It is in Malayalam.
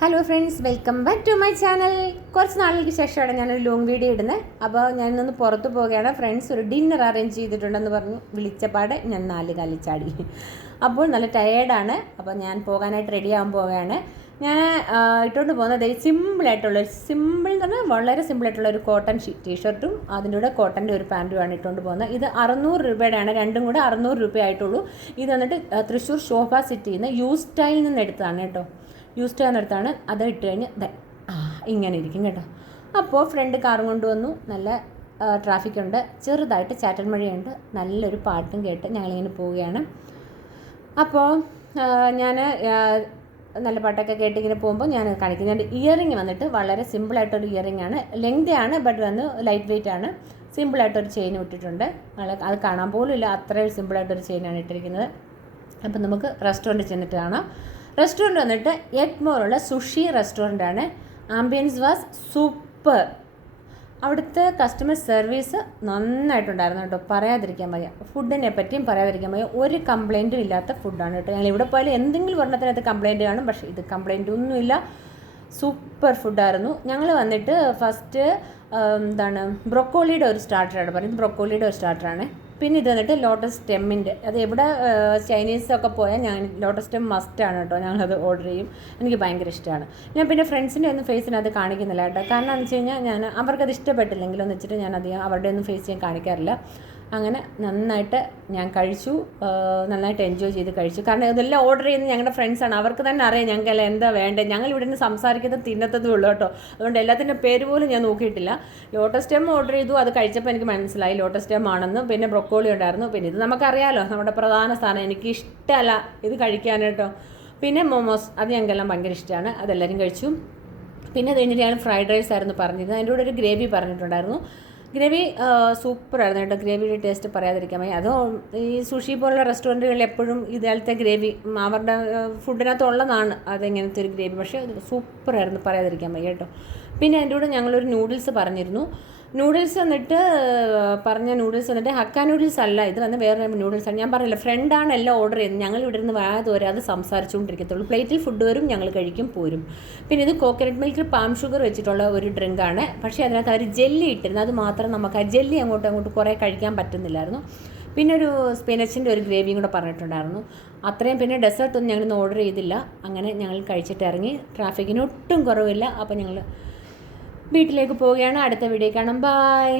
Hello friends welcome back to my channel കുറച്ച് നാളുകൾക്ക് ശേഷമാണ് ഞാനൊരു ലോങ് വീഡിയോ ഇടുന്നത്. അപ്പോൾ ഞാനിന്ന് പുറത്ത് പോവുകയാണ്. ഫ്രണ്ട്സ് ഒരു ഡിന്നർ അറേഞ്ച് ചെയ്തിട്ടുണ്ടെന്ന് പറഞ്ഞു വിളിച്ചപാടെ ഞാൻ നാല് കാലിൽ ചാടി. അപ്പോൾ നല്ല ടയേർഡാണ് അപ്പോൾ ഞാൻ പോകാനായിട്ട് റെഡി ആകാൻ പോവുകയാണ്. ഞാൻ ഇട്ടുകൊണ്ട് പോകുന്നത് സിമ്പിളായിട്ടുള്ള സിമ്പിൾ എന്ന് പറഞ്ഞാൽ വളരെ സിമ്പിളായിട്ടുള്ള ഒരു കോട്ടൺ ടീഷർട്ടും അതിന്റെ കൂടെ കോട്ടന്റെ ഒരു പാന്റുമാണ് ഇട്ടുകൊണ്ട് പോകുന്നത്. ഇത് അറുന്നൂറ് രൂപയുടെയാണ്. രണ്ടും കൂടെ അറുന്നൂറ് രൂപയായിട്ടുള്ളൂ ഇത് വന്നിട്ട് തൃശ്ശൂർ ശോഭ സിറ്റിയിൽ നിന്ന് യു സ്റ്റൈൽ നിന്ന് എടുത്തതാണ് കേട്ടോ. യൂസ് ചെയ്യാനടുത്താണ് അത് ഇട്ട് കഴിഞ്ഞ് ദേ ആ ഇങ്ങനെ ഇരിക്കും കേട്ടോ. അപ്പോൾ ഫ്രണ്ട് കാറും കൊണ്ടുവന്നു. നല്ല ട്രാഫിക് ഉണ്ട്. ചെറുതായിട്ട് ചാറ്റൽ മഴയുണ്ട്. നല്ലൊരു പാട്ടും കേട്ട് ഞങ്ങളിങ്ങനെ പോവുകയാണ്. അപ്പോൾ ഞാൻ നല്ല പാട്ടൊക്കെ കേട്ട് ഇങ്ങനെ പോകുമ്പോൾ ഞാൻ കാണിക്കുന്നത് എന്റെ ഇയറിങ് വന്നിട്ട് വളരെ സിമ്പിളായിട്ടൊരു ഇയറിങ് ആണ്. ലെങ്തി ആണ് ബട്ട് വന്ന് ലൈറ്റ് വെയിറ്റ് ആണ്. സിമ്പിളായിട്ടൊരു ചെയിൻ ഇട്ടിട്ടുണ്ട്. അത് കാണാൻ പോലും ഇല്ല. അത്രയും സിമ്പിളായിട്ടൊരു ചെയിനാണ് ഇട്ടിരിക്കുന്നത്. അപ്പം നമുക്ക് റെസ്റ്റോറന്റ് ചെന്നിട്ട് കാണാം. റെസ്റ്റോറന്റ് വന്നിട്ട് എഗ്മോറുള്ള സുഷി റെസ്റ്റോറന്റ് ആണ്. ആംബിയൻസ് വാസ് സൂപ്പർ അവിടുത്തെ കസ്റ്റമർ സർവീസ് നന്നായിട്ടുണ്ടായിരുന്നു കേട്ടോ. പറയാതിരിക്കാൻ വയ്യ. ഫുഡിനെ പറ്റിയും പറയാതിരിക്കാൻ വയ്യ. ഒരു കംപ്ലൈന്റും ഇല്ലാത്ത ഫുഡാണ് കേട്ടോ. ഞങ്ങൾ ഇവിടെ പോയാലും എന്തെങ്കിലും ഒരെണ്ണത്തിനകത്ത് കംപ്ലൈന്റ് കാണും. പക്ഷേ ഇത് കംപ്ലൈന്റ് ഒന്നുമില്ല സൂപ്പർ ഫുഡായിരുന്നു ഞങ്ങൾ വന്നിട്ട് ഫസ്റ്റ് എന്താണ് ബ്രൊക്കോളിയുടെ ഒരു സ്റ്റാർട്ടറാണ് പറയുന്നത് ബ്രൊക്കോളിയുടെ ഒരു സ്റ്റാർട്ടറാണ് പിന്നെ ഇത് വന്നിട്ട് ലോട്ടസ് സ്റ്റെമ്മിന്റെ അത് എവിടെ ചൈനീസൊക്കെ പോയാൽ ഞാൻ ലോട്ടസ് സ്റ്റെം മസ്റ്റാണ് കേട്ടോ. ഞങ്ങളത് ഓർഡർ ചെയ്യും. എനിക്ക് ഭയങ്കര ഇഷ്ടമാണ് ഞാൻ പിന്നെ ഫ്രണ്ട്സിന്റെ ഒന്നും ഫേസിനകത്ത് കാണിക്കുന്നില്ല കേട്ടോ. കാരണം എന്ന് വെച്ച് കഴിഞ്ഞാൽ ഞാൻ അവർക്കത് ഇഷ്ടപ്പെട്ടില്ലെങ്കിലും എന്ന് വെച്ചിട്ട് ഞാൻ അധികം അവരുടെ ഒന്നും ഫേസ് ഞാൻ കാണിക്കാറില്ല. അങ്ങനെ നന്നായിട്ട് ഞാൻ കഴിച്ചു. നന്നായിട്ട് എൻജോയ് ചെയ്ത് കഴിച്ചു. കാരണം ഇതെല്ലാം ഓർഡർ ചെയ്യുന്നത് ഞങ്ങളുടെ ഫ്രണ്ട്സാണ് അവർക്ക് തന്നെ അറിയാം ഞങ്ങൾക്ക് എന്താ വേണ്ടത് ഞങ്ങൾ ഇവിടെ നിന്ന് സംസാരിക്കുന്നത് തിന്നത്തതും ഉള്ളൂ കേട്ടോ. അതുകൊണ്ട് എല്ലാത്തിന്റെ പേര് പോലും ഞാൻ നോക്കിയിട്ടില്ല. ലോട്ടസ് സ്റ്റെം ഓർഡർ ചെയ്തു. അത് കഴിച്ചപ്പോൾ എനിക്ക് മനസ്സിലായി ലോട്ടസ് സ്റ്റെം ആണെന്ന്. പിന്നെ ബ്രൊക്കോളി ഉണ്ടായിരുന്നു. പിന്നെ ഇത് നമുക്കറിയാമല്ലോ നമ്മുടെ പ്രധാന സ്ഥാനം എനിക്ക് ഇഷ്ടമല്ല ഇത് കഴിക്കാനായിട്ടോ പിന്നെ മോമോസ് അത് ഞങ്ങൾക്കെല്ലാം ഭയങ്കര ഇഷ്ടമാണ് അതെല്ലാവരും കഴിച്ചു. പിന്നെ അത് കഴിഞ്ഞിട്ട് ഞാൻ ഫ്രൈഡ് റൈസ് ആയിരുന്നു പറഞ്ഞത് അതിന്റെ കൂടെ ഒരു ഗ്രേവി പറഞ്ഞിട്ടുണ്ടായിരുന്നു. ഗ്രേവി സൂപ്പറായിരുന്നു കേട്ടോ. ഗ്രേവിയുടെ ടേസ്റ്റ് പറയാതിരിക്കാൻ വയ്യ. അതോ ഈ സുഷി പോലുള്ള റെസ്റ്റോറന്റുകളിൽ എപ്പോഴും ഇതാലത്തെ ഗ്രേവി അവരുടെ ഫുഡിനകത്ത് ഉള്ളതാണ് അതിങ്ങനത്തെ ഒരു ഗ്രേവി. പക്ഷേ സൂപ്പറായിരുന്നു പറയാതിരിക്കാൻ വയ്യ കേട്ടോ. പിന്നെ എന്റെ കൂടെ ഞങ്ങളൊരു നൂഡിൽസ് പറഞ്ഞിരുന്നു. നൂഡിൽസ് വന്നിട്ട് പറഞ്ഞ നൂഡിൽസ് വന്നിട്ട് ഹക്ക നൂഡിൽസ് അല്ല ഇത് വന്ന് വേറെ നൂഡിൽസ് ആണ്. ഞാൻ പറഞ്ഞില്ല ഫ്രണ്ടാണ് എല്ലാം ഓർഡർ ചെയ്യുന്നത്. ഞങ്ങൾ ഇവിടെ നിന്ന് വാതോരെ അത് സംസാരിച്ചുകൊണ്ടിരിക്കത്തുള്ളൂ. പ്ലേറ്റിൽ ഫുഡ് വരും ഞങ്ങൾ കഴിക്കും പോരും. പിന്നെ ഇത് കോക്കനട്ട് മിൽക്കിൽ പാം ഷുഗർ വെച്ചിട്ടുള്ള ഒരു ഡ്രിങ്കാണ് പക്ഷേ അതിനകത്ത് അവർ ജെല്ലി ഇട്ടിരുന്നു. അത് മാത്രം നമുക്ക് ആ ജെല്ലി അങ്ങോട്ടും അങ്ങോട്ടും കുറേ കഴിക്കാൻ പറ്റുന്നില്ലായിരുന്നു. പിന്നെ ഒരു സ്പിനച്ചിന്റെ ഒരു ഗ്രേവിയും കൂടെ പറഞ്ഞിട്ടുണ്ടായിരുന്നു. അത്രയും പിന്നെ ഡെസേർട്ടൊന്നും ഞങ്ങളിന്ന് ഓർഡർ ചെയ്തില്ല. അങ്ങനെ ഞങ്ങൾ കഴിച്ചിട്ട് ഇറങ്ങി. ട്രാഫിക്കിന് ഒട്ടും കുറവില്ല. അപ്പോൾ ഞങ്ങൾ വീട്ടിലേക്ക് പോവുകയാണ്. അടുത്ത വീഡിയോ കാണാം. ബായ്